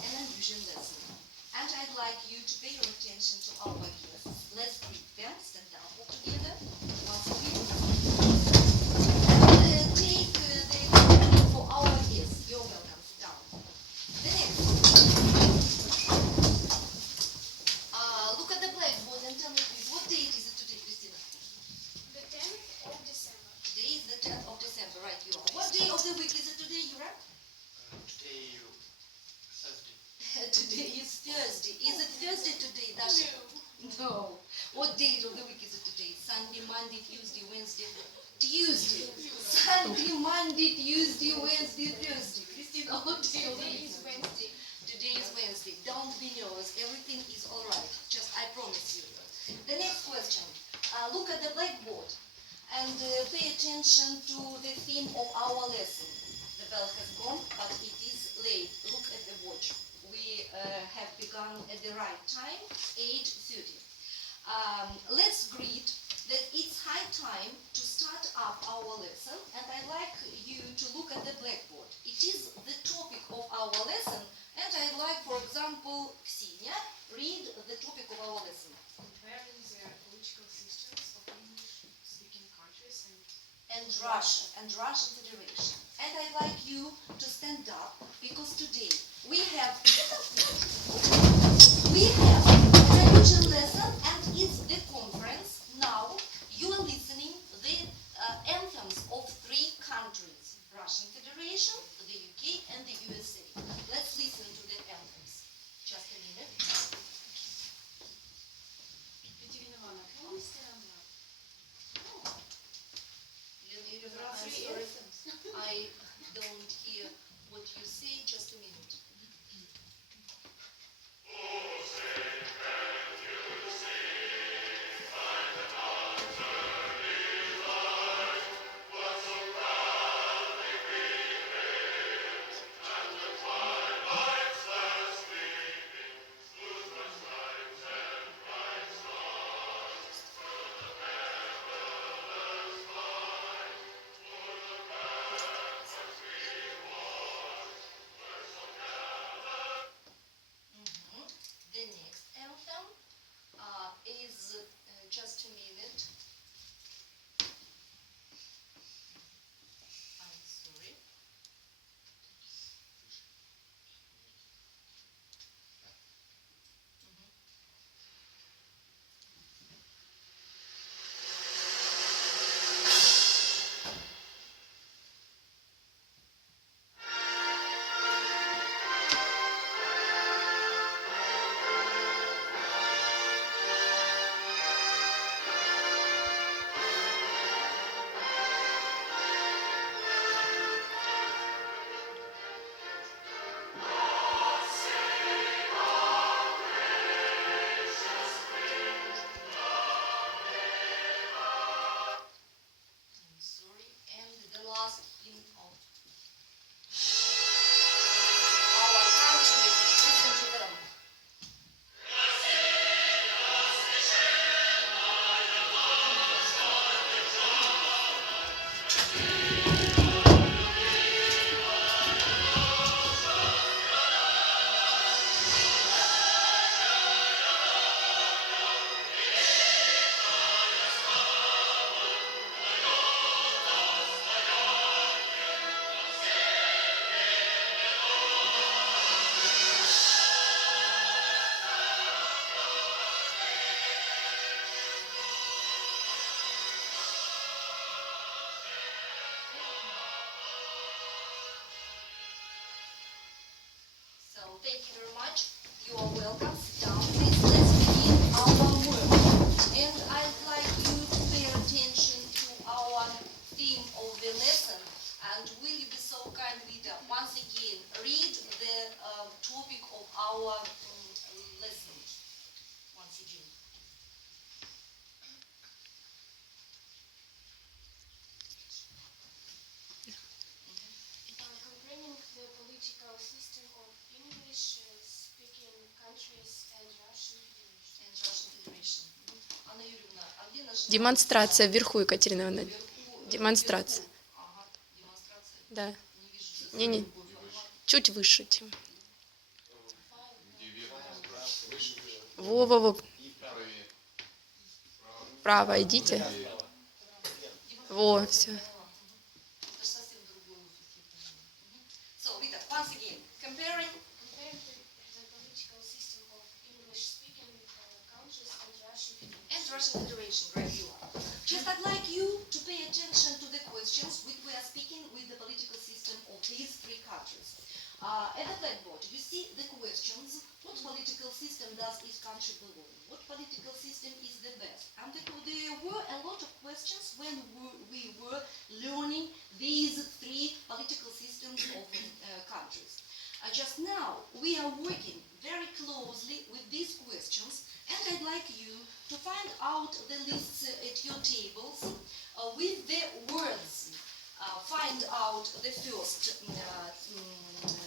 an unusual lesson. And I'd like you to pay your attention to our guests. Let's greet them, stand up all together, once again. And take the credit for our guests. You're welcome, sit down. The next. Look at the blackboard and tell me please, what date is it today, Christina? The 10th of December. Today is the 10th of December, right, you are. What day of the week is it today, Yura? Today, Thursday. Today is Thursday. Is it Thursday today, Dasha? No. What date of the week is it today? Sunday, Monday, Tuesday, Wednesday, Tuesday. Sunday, Monday, Tuesday, Wednesday, Thursday. Christina, what day of the Today week? is Wednesday. Today is Wednesday. Don't be nervous. Everything is all right. Just I promise you. The next question. Look at the blackboard and pay attention to the theme of our lesson. The bell has gone, but it is late. Look at the watch. We have begun at the right time, 8:30. Let's greet that it's high time to start up our lesson, and I'd like you to look at the blackboard. It is the topic of our lesson, and I'd like, for example, Ksenia, read the topic of our lesson. Comparing the political systems of English-speaking countries And Russia, and Russian Federation. And I'd like you to stand up, because today we have religion lesson, and it's the conference. Now you are listening the anthems of 3 countries: Russian Federation, the UK, and the USA. Let's listen to the anthems. Just a minute. Екатерина Ивановна, полностью равна. I'm sorry, I don't hear what you say. Just a minute. The next anthem is just a minute. I'm sorry. I'm sorry. And the last hymn of our country. Listen to them. So thank you very much. You are welcome. Sit down, please. Let's begin our work. And I'd like you to pay attention to our theme of the lesson. And will you be so kind, Rita, once again, read the topic of our lesson. Once again. Comparing the political system of English-speaking countries and Russian Federation. And Russian Federation. Анна Юрьевна, а где наша... Демонстрация вверху, Екатерина Ивановна. Вверху, Демонстрация. вверху. Ага, демонстрация. Да. Не вижу. Не-не. Чуть выше, Тим. Во-во-во. И право. Вправо идите. Во, все. Это совсем другое. So, Rita, once again, comparing Compare the political system of English-speaking countries and Russian and Russian Federation, right you are. Just I'd like you to pay attention to the questions which we are speaking with the political system of these three countries. At the blackboard, you see the questions. What political system does each country belong? What political system is the best? And there were a lot of questions when we were learning these three political systems of countries. Just now, we are working very closely with these questions, and I'd like you to find out the lists at your tables with the words. Find out the first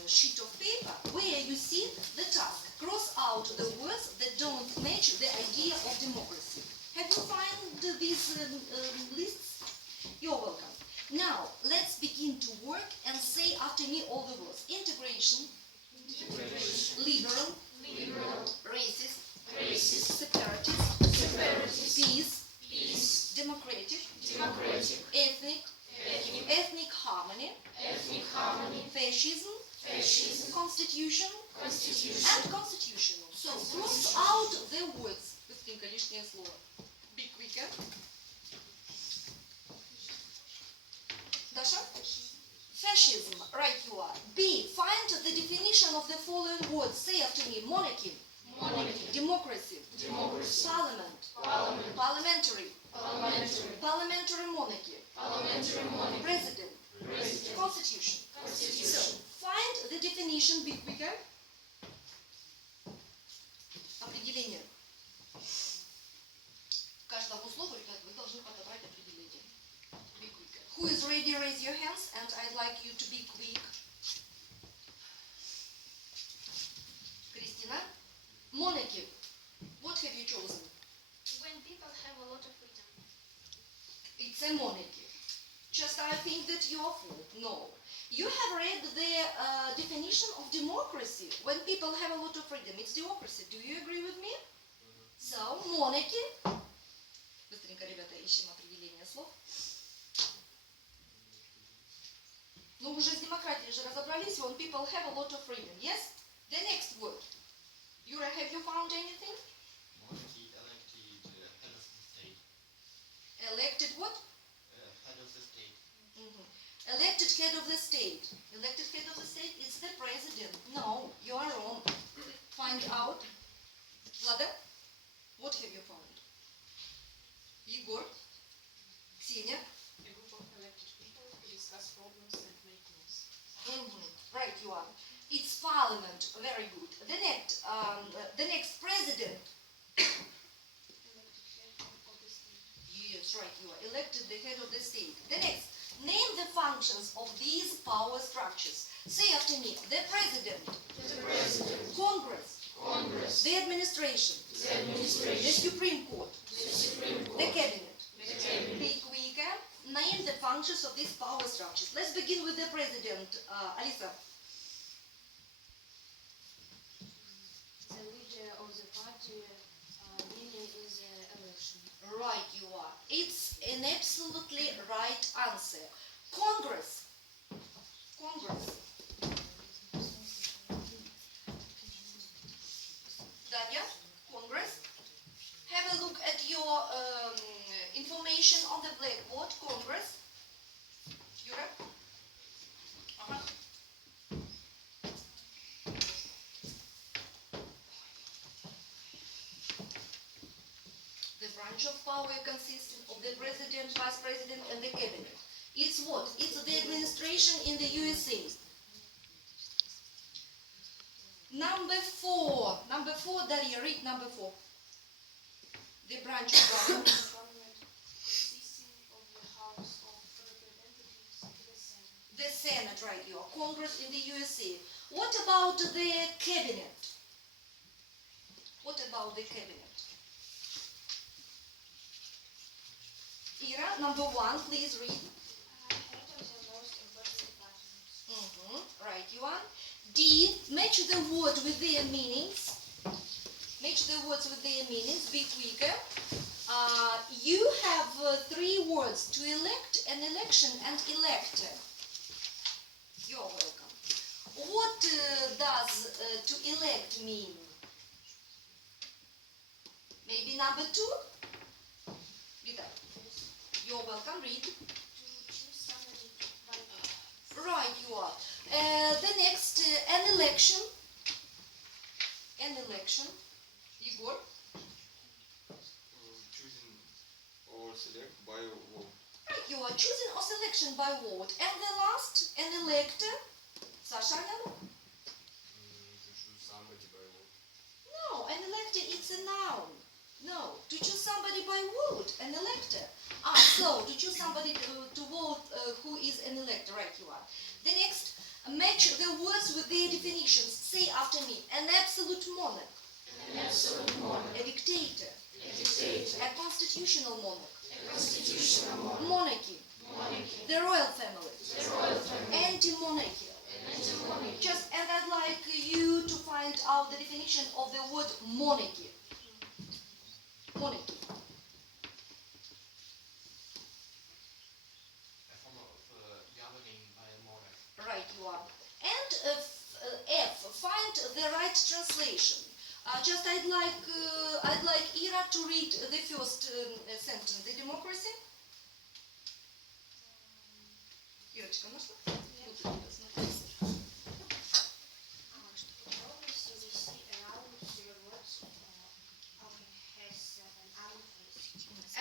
sheet of paper where you see the task. Cross out the words that don't match the idea of democracy. Have you found these lists? You're welcome. Now, let's begin to work and say after me all the words. Integration, liberal, racist, separatist, peace, democratic, ethnic harmony, fascism, constitution, and constitutional. So, cross out the words. Быстренько лишнее слово. Be quicker. Dasha? Fascism, right you are. B, find the definition of the following words. Say after me. Monarchy. Democracy. Parliament. Parliamentary. Monarchy. President. Constitution. So, find the definition. Be quicker. Определение. Каждому слову, ребят, вы должны подобрать определение. Be quicker. Who is ready? Raise your hands, and I'd like you to be quick. Christina? Monarchy. What have you chosen? When people have a lot of freedom. It's a monarchy. Just I think that you're full. No. You have read the definition of democracy. When people have a lot of freedom, it's democracy. Do you agree with me? So, monarchy. Быстренько, ребята, ищем определение слов. Ну, уже с демократией же разобрались. When people have a lot of freedom. Yes? The next word. Yura, have you found anything? Monarchy elected head of the state. Elected what? Head of the state. Elected head of the state. Elected head of the state is the president. No, you are wrong. Find out. Vlada, what have you found? Igor? Ksenia? A group of elected people who discuss problems and make laws. Right, you are. It's parliament. Very good. The next president. Elected head of the state. Yes, right, you are. Elected the head of the state. The next. Name the functions of these power structures. Say after me. The president. Congress. The administration. The Supreme Court. The cabinet. Be quicker. Name the functions of these power structures. Let's begin with the president. Alisa. The leader of the party winning in the election. Right, you are. It's an absolutely right answer. Congress. Danya, Congress. Have a look at your information on the blackboard. Congress. Yura. The branch of power consisting of the president, vice president, and the cabinet. It's what? It's the administration in the USA. Number four, Daria, read number 4. The branch of power. Government consisting of the House of Representatives and the Senate. The Senate, right, you are. Congress in the USA. What about the cabinet? Ira, number 1, please read. Head of the most important departments. Right, you are. D, match the word with their meanings. Match the words with their meanings. Be quicker. You have 3 words: to elect, an election, and elector. You're welcome. What does to elect mean? Maybe number 2? Vita. You're welcome. Read. To choose somebody by Right, you are. The next, an election. An election. Igor. Choosing or select by vote. Right, you are choosing or selection by vote. And the last, an elector. Sasha, To choose somebody by vote. no, an elector it's a noun. No, to choose somebody by vote, an elector. So to choose somebody to vote who is an elector, right, you are. The next, match the words with their definitions. Say after me: an absolute monarch. An absolute monarch. A dictator. A dictator. A constitutional monarch. A constitutional monarch. Monarchy. Monarchy. The royal family. The royal family. Anti-monarchy. Anti-monarchy. Just, and I'd like you to find out the definition of the word monarchy. Monarchy. A form of governing by a monarch. Right, you are. And F, find the right translation. Just I'd like Ira to read the first sentence. The democracy. Ирочка, нашла? democracy we see around the words has an armed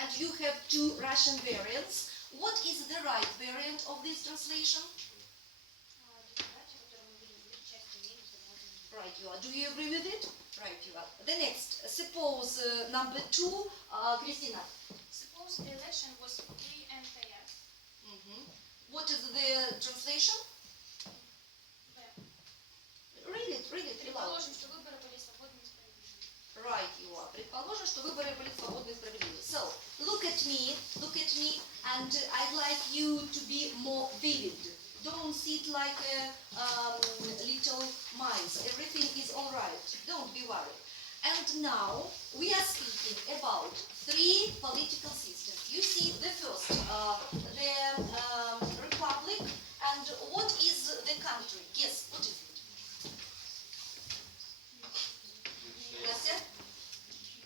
And you have 2 Russian variants. What is the right variant of this translation? Декабря, который мы будем говорить, часто имеет возможность. Right, you are. Do you agree with it? Right, you are. The next, suppose number 2, Christina. Suppose the election was free and fair. What is the translation? Read it aloud. Предположим, что выборы были свободны и справедливы. Right, you are. Предположим, что выборы были свободны и справедливы. So, look at me, and I'd like you to be more vivid. Don't sit like a little mice. Everything is all right. Don't be worried. And now we are speaking about 3 political systems. You see the first, the republic, and what is the country? Guess, what is it? Настя?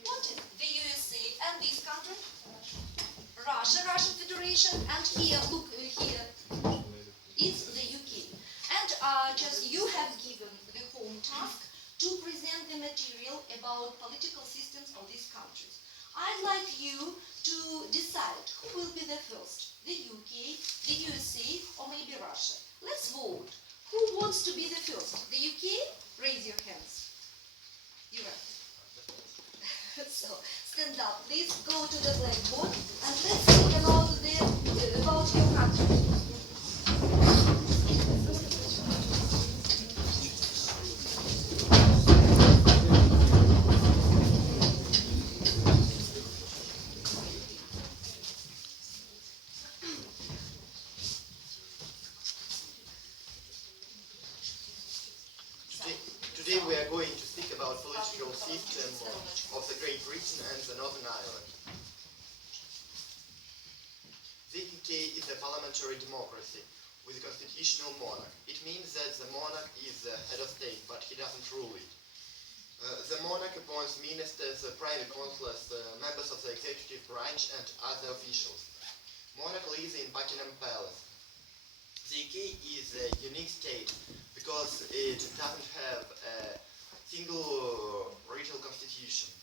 What is the USA and this country? Russia, Russian Federation, and here, look here, it's the UK. And just you have given the home task to present the material about political systems of these countries. I'd like you to decide who will be the first, the UK, the USA, or maybe Russia. Let's vote. Who wants to be the first? The UK? Raise your hands. You are. So, stand up, please go to the blackboard and let's think about your country. Today we are going to speak about political system of the Great Britain and the Northern Ireland. The UK is a parliamentary democracy with a constitutional monarch. It means that the monarch is the head of state, but he doesn't rule it. The monarch appoints ministers, privy councillors, members of the executive branch and other officials. Monarch lives in Buckingham Palace. The UK is a unique state because it doesn't have a single written constitution.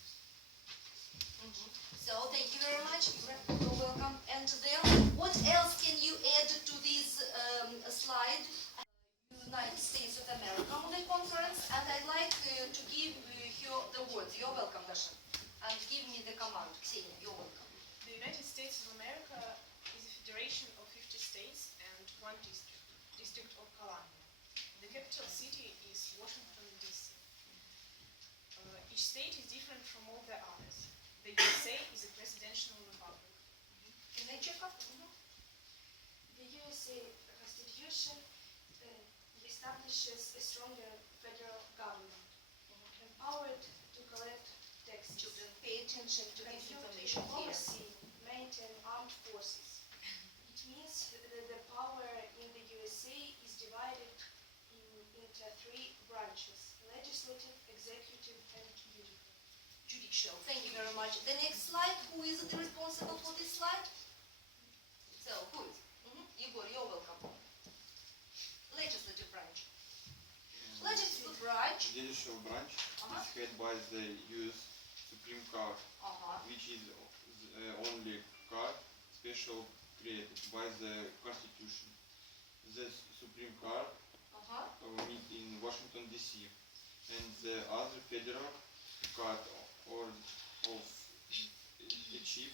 So, thank you very much. You're welcome. And then, what else can you add to this slide? United States of America on the conference, and I'd like to give you the words. You're welcome, Dasha. And give me the command. Ksenia, you're welcome. The United States of America is a federation of 50 states and 1 district, District of Columbia. The capital city is Washington, D.C. Each state is different from all the others. The USA is a presidential republic. Can I check up? The USA Constitution establishes a stronger federal government, empowered to collect attention to this Conflict information here. diplomacy maintain armed forces. It means that the power in the USA is divided into three branches: legislative, executive, and judicial. Judicial. Thank you very much. The next slide. Who is responsible for this slide? So, who is? Igor, you're welcome. Legislative branch. Legislative branch. Judicial branch Uh-huh. is head by the US Supreme Court, which is the only court special created by the Constitution. The Supreme Court meet in Washington D.C. and the other federal court or of a chief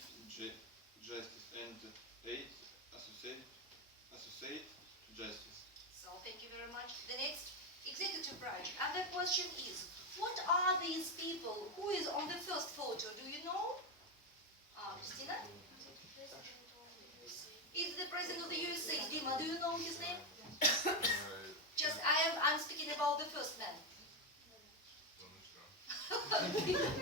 justice and eight associate justice. So, thank you very much. The next, executive branch. And the question is, what are these people? Who is on the first photo? Do you know? Christina? President of the USA. Is the president of the USA. Dima, do you know his name? Just, I'm speaking about the first man.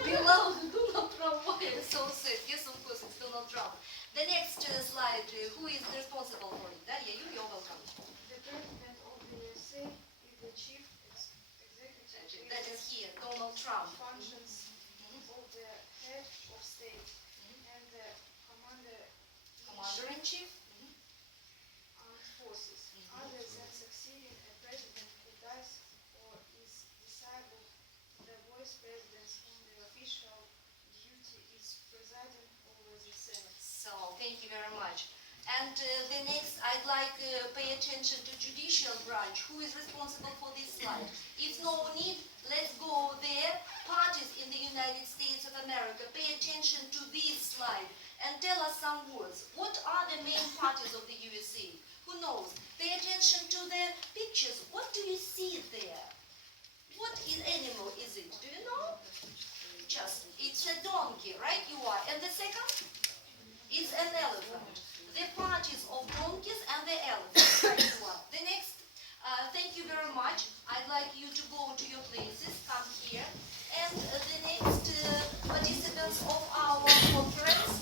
Below, Donald Trump. Okay, so sad. Yes, of course, it's Donald Trump. The next slide, who is responsible for it? Daria, you're welcome. The president of the USA is the chief executive. That is here, Donald Trump. Functions of the head of state and the Commander-in-Chief. armed forces. Other than succeeding a president who dies or is disabled, the vice president in the official duty is presiding over the Senate. So, thank you very much. And the next, I'd like pay attention to judicial branch. Who is responsible for this slide? If no need, let's go there. Parties in the United States of America, pay attention to this slide and tell us some words. What are the main parties of the USA? Who knows? Pay attention to the pictures. What do you see there? What animal is it? Do you know? Just, it's a donkey, right? You are. And the second is an elephant. The parties of donkeys and the elephants, right? You are. The next, thank you very much. I'd like you to go to your places, come here. And the next participants of our conference,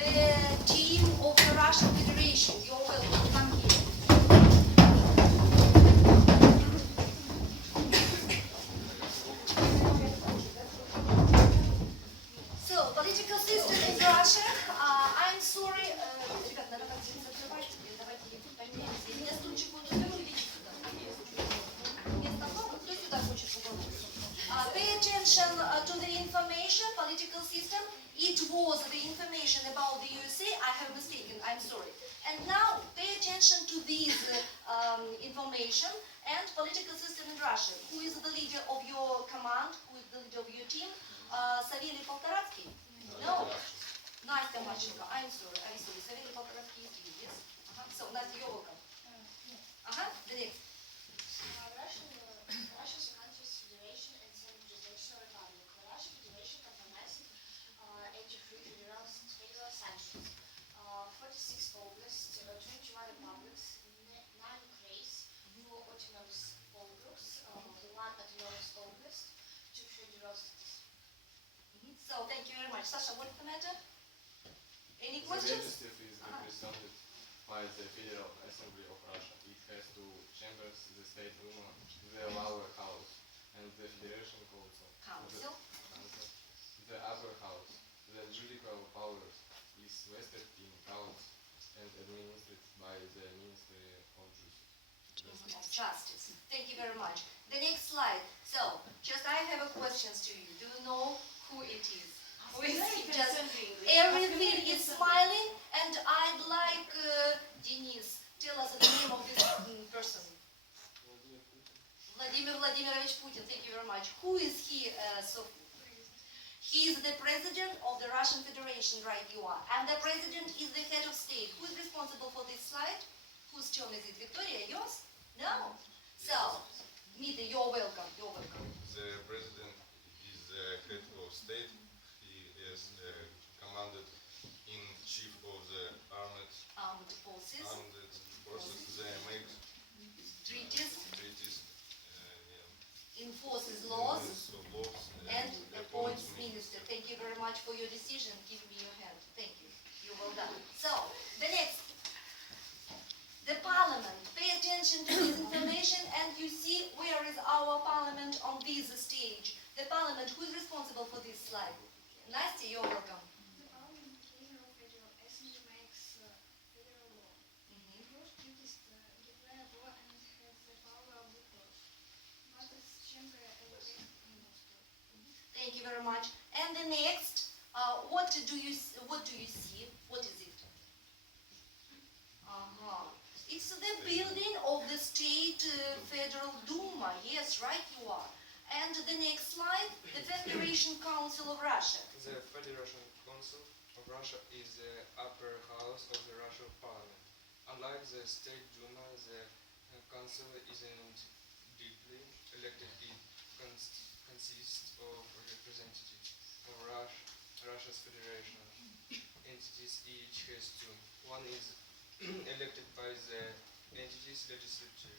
the team of the Russian Federation. You're welcome, come here. So, political system in Russia. I'm sorry. Ребят, надо как-то не закрывать. Давайте поменяемся. Я меня стульчик буду идите сюда. Место много, кто сюда хочет в уголок? Pay attention to the information, political system. It was the information about the USA. I have mistaken. I'm sorry. And now pay attention to this information and political system in Russia. Who is the leader of your command? Who is the leader of your team? Савелий Полторацкий? No. Настя Марченко. I'm sorry. Савелий Полторацкий is you, yes? So, Настя, you're welcome. The next. Russia is a country's federation and semi-presidential republic. The Russian Federation comprises 83 federal sanctions, 46 oblasts, 21 republics, 9 krays, 4 autonomous okrugs, 1 autonomous oblast, 2 federal cities. So, thank you very much. Sasha, what's the matter? Any The questions? legislative is represented by the Federal Assembly of Russia. It has 2 chambers, the State Duma, the lower house, and the Federation Council. Council. The upper house. The judicial powers is vested in courts and administered by the Ministry of Justice. Of Justice. Thank you very much. The next slide. So, just I have a questions to you. Do you know who it is? Who is it? Just everything is smiling, and I'd like Denis, tell us the name of this person. Vladimir Vladimirovich Putin. Thank you very much. Who is he, Sophie? He is the president of the Russian Federation, right? You are. And the president is the head of state. Who is responsible for this slide? Whose term is it? Victoria, yours? No. So, Dmitry, you're welcome. You're welcome. The president is the head of state. He is commanded in chief of the Armed forces. They make Treaties. yeah, Enforces laws. laws And appoints minister. Thank you very much. your decision, give me your hand. Thank you. You're well done. So, the next. The parliament. Pay attention to this information and you see where is our parliament on this stage. The parliament, who is responsible for this slide? Nastya, you're welcome. The parliament is a federal assembly makes federal law. First duties declare law and has the power of the court. But it's chamber elected in Moscow. Thank you very much. And the next, what do you see? What is it? It's the building of the state federal Duma. Yes, right you are. And the next slide, the Federation Council of Russia. The Federation Council of Russia is the upper house of the Russian parliament. Unlike the State Duma, the council isn't deeply elected. It consists of representatives of Russia's federation entities. Each has two. One is elected by the entity's legislature.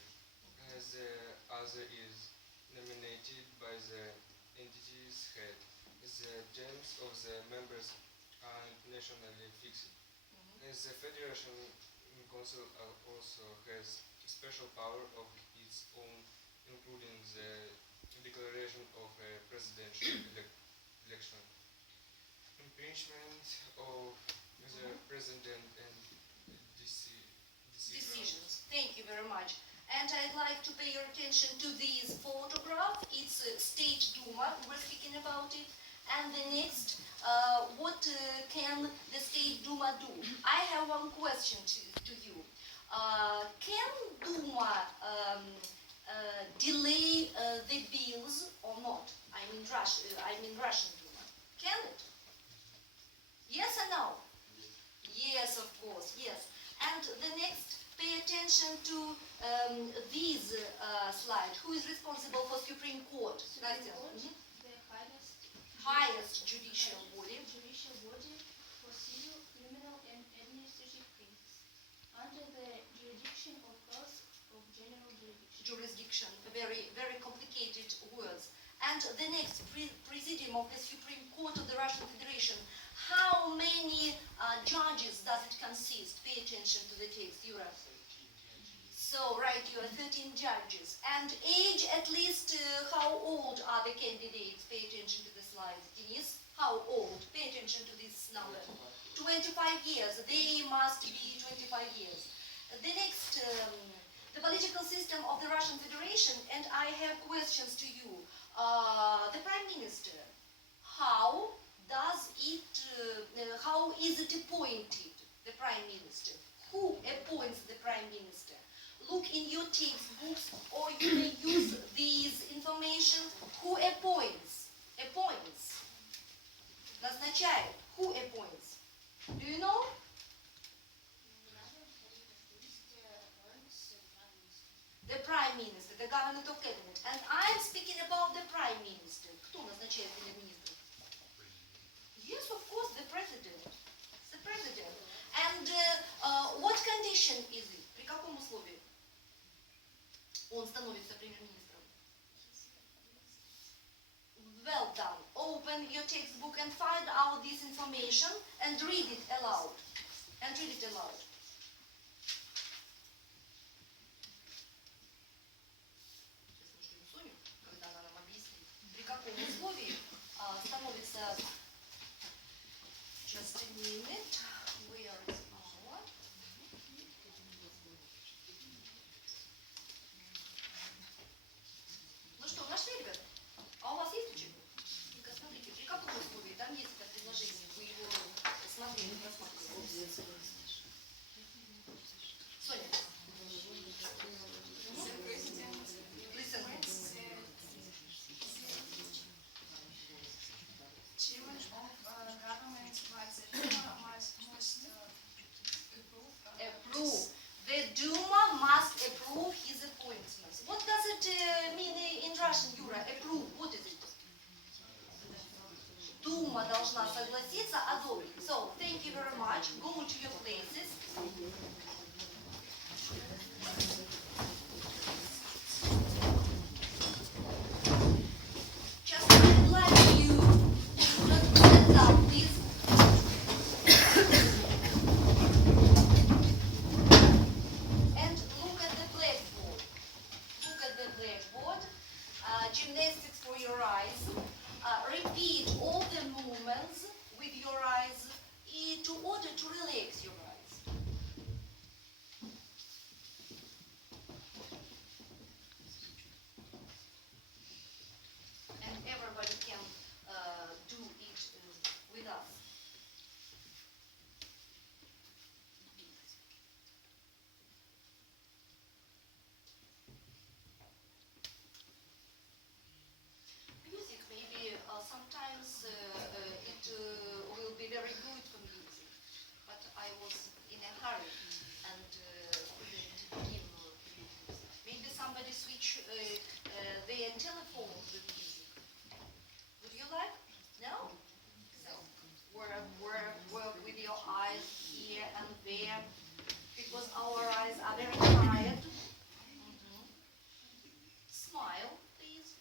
The other is nominated by the entity's head. The terms of the members are nationally fixed. The Federation Council also has special power of its own, including the declaration of a presidential election, impeachment of the president, and Decisions. Thank you very much. And I'd like to pay your attention to this photograph. It's State Duma. We're speaking about it. And the next, what can the State Duma do? I have one question to you. Can Duma delay the bills or not? I mean Russian Duma. Can it? Yes or no? Yes, of course. Yes. And the next, pay attention to this slide. Who is responsible for Supreme Court? Nastya. The Highest judicial body. Judicial body for civil, criminal, and administrative cases, under the jurisdiction of courts of general Jurisdiction. Very, very complicated words. And the next, Presidium of the Supreme Court of the Russian Federation. How many judges does it consist? Pay attention to the text, Yura. So, right, you are 13 judges. And age, at least, how old are the candidates? Pay attention to the slide. Denise, how old? Pay attention to this number. 25 years. They must be 25 years. The next, the political system of the Russian Federation, and I have questions to you. The Prime Minister, how is it appointed, the Prime Minister? Who appoints the Prime Minister? Look in your textbooks, or you may use these information. Who appoints? Appoints. Назначает. Who appoints? Do you know? The Prime Minister, the Government of Cabinet. And I'm speaking about the Prime Minister. Кто назначает премьер-министра? Yes, of course, the President. The President. And what condition is it? При каком условии он становится премьер-министром? Well done. Open your textbook and find out this information and read it aloud. And read it aloud. Когда она нам объяснит, при каком условии становится. Just a minute. Where is our? Ну что, нашли, ребята? А у вас есть учебник? Ну-ка, смотрите, при каком условии? Там есть это предложение, вы его смотрели, просматривали. Соня. Listen. Approve. The Duma must approve his appointments. What does it mean in Russian, Yura? Approve. What is it? Дума должна согласиться, одобрить. So, thank you very much. Go to your places. Just I'd like you to not stand up, please. for your eyes. Repeat all the movements with your eyes to order to relax your eyes. And everybody can do it with us. Music, maybe sometimes it will be very good for music, but I was in a hurry and couldn't give you music. Maybe somebody switch their telephone with music. Would you like? No? So, work with your eyes here and there, because our eyes are very tired. Smile, please.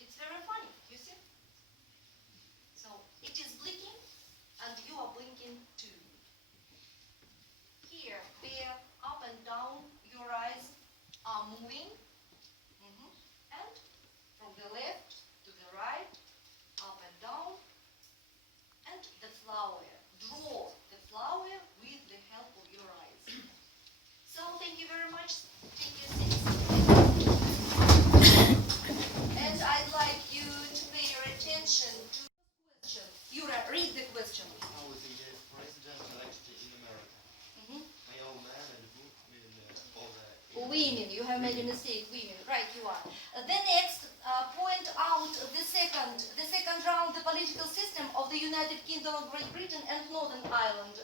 It's very funny, you see? So, it is blinking, and you are blinking too. Here, there, up and down, your eyes are moving. And from the left to the right, up and down. And the flower. Draw the flower with the help of your eyes. So, thank you very much. Take your seats. And I'd like you to pay your attention to the question. Yura, read the question. How is the president elected in America? Male, man, and Women, you have made a mistake, women, right, you are. The next, point out the second round, the political system of the United Kingdom of Great Britain and Northern Ireland.